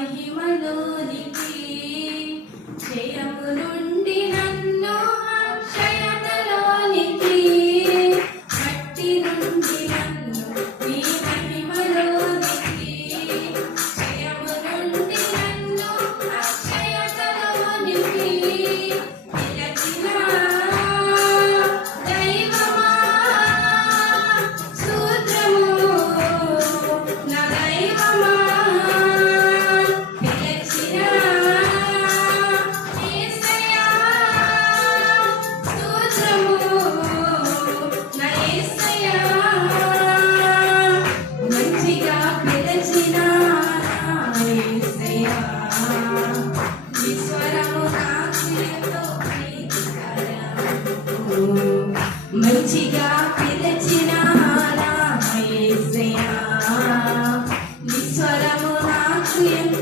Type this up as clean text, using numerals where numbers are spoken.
మహిమలోనికి జయము నుండి నన్ను అక్షయతలోనికి మట్టి నుండి నన్ను నీ మహిమలోనికి జయము నుండి నన్ను అక్షయతలోనికి పిలచిన దైవమా సూత్రము నా దైవమా పిలచిన యేసయ్యా సూత్రము నా యేసయ్యా మంచిగా పిలచిన నా యేసయ్యా ఈశ్వరము నాకు ఎంతో ప్రీతికరము మంచిగా పిలచిన నా యేసయ్యా ఈశ్వరము నాకు ఎంతో